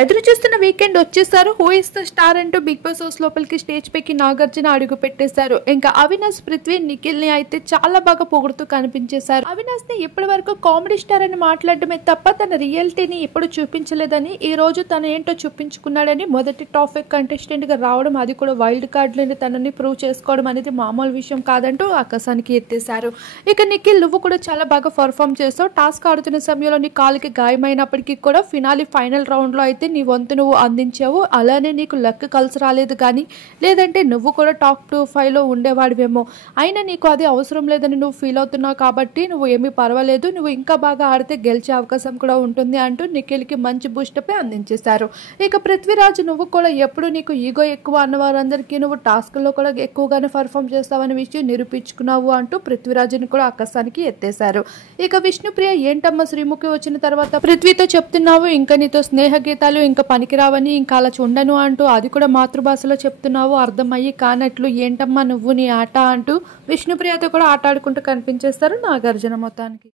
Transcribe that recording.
ఎదురు చూస్తున్న వీకెండ్ వచ్చేసారు. హూ ఇస్ ద స్టార్ అంటూ బిగ్ బాస్ హౌస్ లోపలికి స్టేజ్ పైకి నాగార్జున అడుగు పెట్టేశారు. ఇంకా అవినాష్, పృథ్వీ, నిఖిల్ ని అయితే చాలా బాగా పొగుడుతూ కనిపించేశారు. అవినాష్ ని ఇప్పటి వరకు కామెడీ స్టార్ అని మాట్లాడడమే తప్ప తన రియాలిటీని ఎప్పుడు చూపించలేదని, ఈ రోజు తన ఏంటో చూపించుకున్నాడని మొదటి టాప్ 5 కంటెస్టెంట్ గా రావడం, అది కూడా వైల్డ్ కార్డ్ లోని తనని ప్రూవ్ చేసుకోవడం అనేది మామూలు విషయం కాదంటూ ఆకాశానికి ఎత్తేశారు. ఇక నిఖిల్, నువ్వు కూడా చాలా బాగా పర్ఫామ్ చేస్తావు. టాస్క్ ఆడుతున్న సమయంలో నీ కాలుకి గాయమైనప్పటికీ కూడా ఫైనల్ రౌండ్ లో అయితే నీ వంతు నువ్వు అందించావు. అలానే నీకు లక్ కలిసి రాలేదు కానీ, లేదంటే నువ్వు కూడా టాప్ 5 లో ఉండేవాడివేమో. అయినా నీకు అది అవసరం లేదని నువ్వు ఫీల్ అవుతున్నావు కాబట్టి నువ్వు ఏమీ పర్వాలేదు, నువ్వు ఇంకా బాగా ఆడితే గెలిచే అవకాశం కూడా ఉంటుంది అంటూ నిఖిల్కి మంచి బూస్టప్ అందించేశారు. ఇక పృథ్వీరాజ్, నువ్వు కూడా ఎప్పుడు నీకు ఈగో ఎక్కువ అన్న వారందరికీ నువ్వు టాస్క్లో కూడా ఎక్కువగానే పర్ఫామ్ చేస్తావనే విషయం నిరూపించుకున్నావు అంటూ పృథ్వీరాజ్ని కూడా ఆకాశానికి ఎత్తేశారు. ఇక విష్ణుప్రియ, ఏంటమ్మా శ్రీముఖి వచ్చిన తర్వాత పృథ్వీతో చెప్తున్నావు ఇంకా నీతో స్నేహ గీతాలు ఇంకా పనికిరావని, ఇంకా అలా చూడను అంటూ, అది కూడా మాతృభాషలో చెప్తున్నావు, అర్థమయ్యి కానట్లు, ఏంటమ్మా నువ్వు నీ ఆట అంటూ విష్ణుప్రియతో కూడా ఆట ఆడుకుంటూ కనిపించేస్తారు నాగార్జున మొత్తానికి.